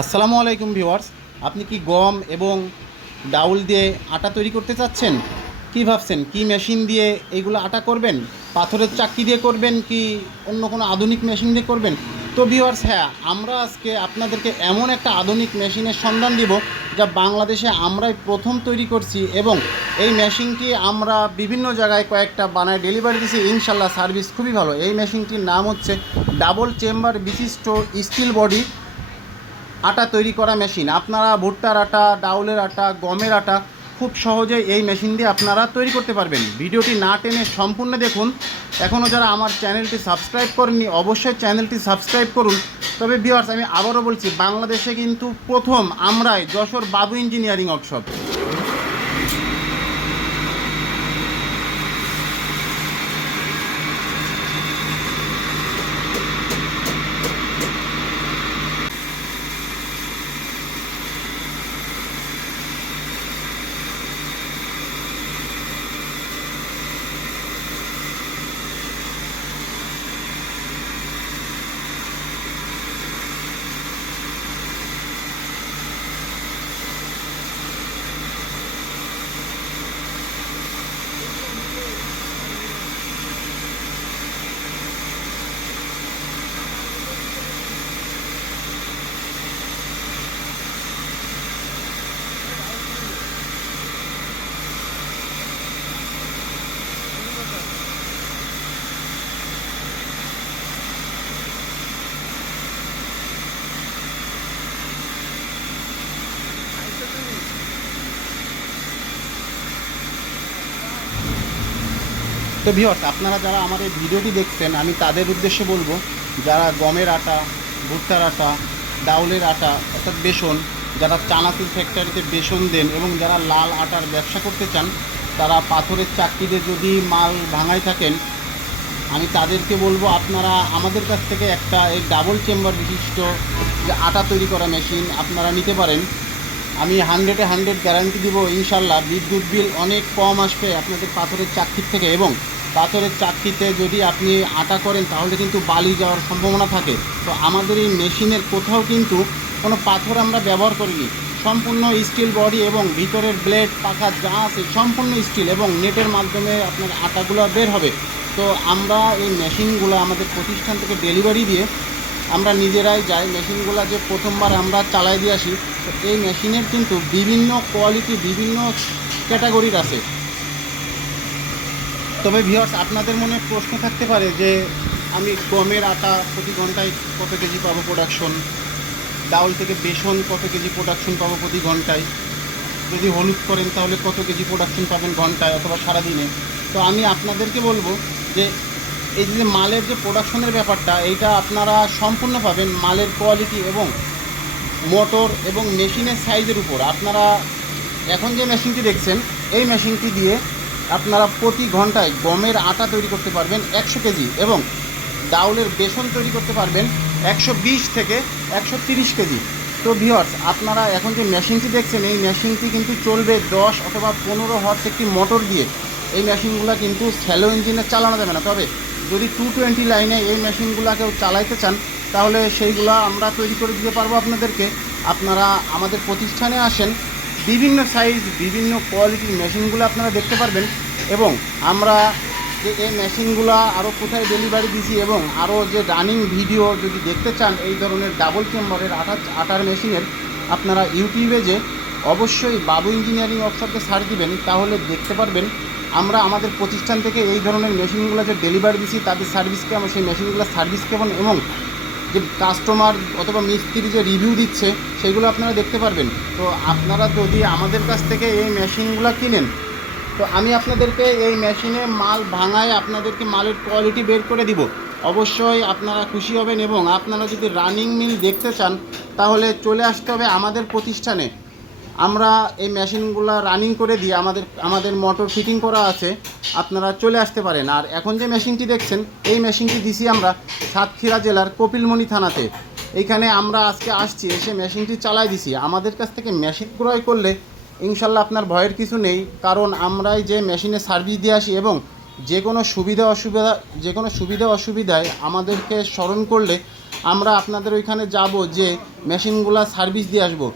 আসসালামু আলাইকুম ভিওয়ার্স আপনি কি গম এবং ডাউল দিয়ে আটা তৈরি করতে চাচ্ছেন? কি ভাবছেন? কি মেশিন দিয়ে এইগুলো আটা করবেন? পাথরের চাক্কি দিয়ে করবেন কি অন্য কোনো আধুনিক মেশিন দিয়ে করবেন? তো ভিওয়ার্স হ্যাঁ আমরা আজকে আপনাদেরকে এমন একটা আধুনিক মেশিনের সন্ধান দিব যা বাংলাদেশে আমরাই প্রথম তৈরি করছি এবং এই মেশিনটি আমরা বিভিন্ন জায়গায় কয়েকটা বানায় ডেলিভারি দিছি ইনশাল্লাহ সার্ভিস খুবই ভালো। এই মেশিনটির নাম হচ্ছে ডাবল চেম্বার বিশিষ্ট স্টিল বডি। আটা তৈরি করা মেশিন আপনারা ভুট্টার আটা, ডাউলের আটা, গমের আটা খুব সহজে এই মেশিন দিয়ে আপনারা তৈরি করতে পারবেন। ভিডিওটি না টেনে সম্পূর্ণ দেখুন। এখনও যারা আমার চ্যানেলটি সাবস্ক্রাইব করেননি, অবশ্যই চ্যানেলটি সাবস্ক্রাইব করুন। তবে ভিওয়ার্স আমি আবারও বলছি, বাংলাদেশে কিন্তু প্রথম আমরাই যশোর বাবু ইঞ্জিনিয়ারিং ওয়ার্কশপ তো ভিওর্স আপনারা যারা আমার এই ভিডিওটি দেখছেন, আমি তাদের উদ্দেশ্যে বলব, যারা গমের আটা, ভুট্টার আটা, ডাউলের আটা, অর্থাৎ বেসন, যারা চানাচুর ফ্যাক্টরিতে বেসন দেন এবং যারা লাল আটার ব্যবসা করতে চান, তারা পাথরের চাকরিতে যদি মাল ভাঙায় থাকেন, আমি তাদেরকে বলব, আপনারা আমাদের কাছ থেকে একটা এই ডাবল চেম্বার বিশিষ্ট যে আটা তৈরি করা মেশিন আপনারা নিতে পারেন। আমি হান্ড্রেডে হান্ড্রেড গ্যারান্টি দিব, ইনশাল্লাহ বিদ্যুৎ বিল অনেক কম আসবে আপনাদের পাথরের চাকরির থেকে এবং পাথরের চাকরিতে যদি আপনি আটা করেন তাহলে কিন্তু বালি যাওয়ার সম্ভাবনা থাকে। তো আমাদের এই মেশিনের কোথাও কিন্তু কোনো পাথর আমরা ব্যবহার করিনি। সম্পূর্ণ স্টিল বডি এবং ভিতরের ব্লেড পাখা যা আছে সম্পূর্ণ স্টিল এবং নেটের মাধ্যমে আপনার আটাগুলো বের হবে। তো আমরা এই মেশিনগুলো আমাদের প্রতিষ্ঠান থেকে ডেলিভারি দিয়ে আমরা নিজেরাই যাই, মেশিনগুলো যে প্রথমবার আমরা চালাই দিয়ে আসি তো এই মেশিনের কিন্তু বিভিন্ন কোয়ালিটি বিভিন্ন ক্যাটাগরির আছে। তবে ভিওর্স আপনাদের মনে প্রশ্ন থাকতে পারে যে, আমি গমের আটা প্রতি ঘন্টায় কত কেজি পাবো প্রোডাকশন ডাউল থেকে বেসন কত কেজি প্রোডাকশন পাবো প্রতি ঘন্টায়? যদি হলুদ করেন, তাহলে কত কেজি প্রোডাকশন পাবেন ঘন্টায় অথবা সারাদিনে? তো আমি আপনাদেরকে বলব যে, এই যে মালের যে প্রোডাকশনের ব্যাপারটা, এইটা আপনারা সম্পূর্ণ পাবেন মালের কোয়ালিটি এবং মোটর এবং মেশিনের সাইজের উপর। আপনারা এখন যে মেশিনটি দেখছেন, এই মেশিনটি দিয়ে আপনারা প্রতি ঘন্টায় গমের আটা তৈরি করতে পারবেন একশো কেজি এবং ডাউলের বেসন তৈরি করতে পারবেন একশো বিশ থেকে একশো কেজি। তো ভিওর্স আপনারা এখন যে মেশিনটি দেখছেন, এই মেশিনটি কিন্তু চলবে দশ অথবা পনেরো হর্স একটি মোটর দিয়ে। এই মেশিনগুলো কিন্তু স্যালো ইঞ্জিনে চালানো যাবে না। তবে যদি টু টোয়েন্টি লাইনে এই মেশিনগুলো কেউ চালাইতে চান তাহলে সেইগুলো আমরা তৈরি করে দিতে পারব আপনাদেরকে। আপনারা আমাদের প্রতিষ্ঠানে আসেন, বিভিন্ন সাইজ বিভিন্ন কোয়ালিটির মেশিনগুলো আপনারা দেখতে পারবেন এবং আমরা যে এই মেশিনগুলো আরও কোথায় ডেলিভারি দিছি এবং আরও যে রানিং ভিডিও যদি দেখতে চান, এই ধরনের ডাবল চেম্বারের আটা আটার মেশিনের আপনারা ইউটিউবে যে অবশ্যই বাবু ইঞ্জিনিয়ারিং ওয়ার্কশপকে সার্চ দিবেন, তাহলে দেখতে পারবেন আমরা আমাদের প্রতিষ্ঠান থেকে এই ধরনের মেশিনগুলো যে ডেলিভারি দিছি, তাদের সার্ভিসকে আমরা সেই মেশিনগুলো সার্ভিস কেমন এবং যে কাস্টমার অথবা মিস্ত্রি যে রিভিউ দিচ্ছে, সেগুলো আপনারা দেখতে পারবেন। তো আপনারা যদি আমাদের কাছ থেকে এই মেশিনগুলো কিনেন, তো আমি আপনাদেরকে এই মেশিনে মাল ভাঙায় আপনাদেরকে মালের কোয়ালিটি বের করে দিব। অবশ্যই আপনারা খুশি হবেন এবং আপনারা যদি রানিং মিল দেখতে চান, তাহলে চলে আসতে হবে আমাদের প্রতিষ্ঠানে। আমরা এই মেশিনগুলো রানিং করে দিয়ে আমাদের আমাদের মোটর ফিটিং করা আছে। আপনারা চলে আসতে পারেন। আর এখন যে মেশিনটি দেখছেন, এই মেশিনটি দিছি আমরা সাতক্ষীরা জেলার কপিলমণি থানাতে। এইখানে আমরা আজকে আসছি, এসে মেশিনটি চালাই দিছি। আমাদের কাছ থেকে মেশিন ক্রয় করলে ইনশাল্লাহ আপনার ভয়ের কিছু নেই। কারণ আমরাই যে মেশিনে সার্ভিস দিয়ে আসি এবং যে কোনো সুবিধা অসুবিধা, যে কোনো সুবিধা অসুবিধায় আমাদেরকে স্মরণ করলে আমরা আপনাদের ওইখানে যাব, যে মেশিনগুলো সার্ভিস দিয়ে আসব।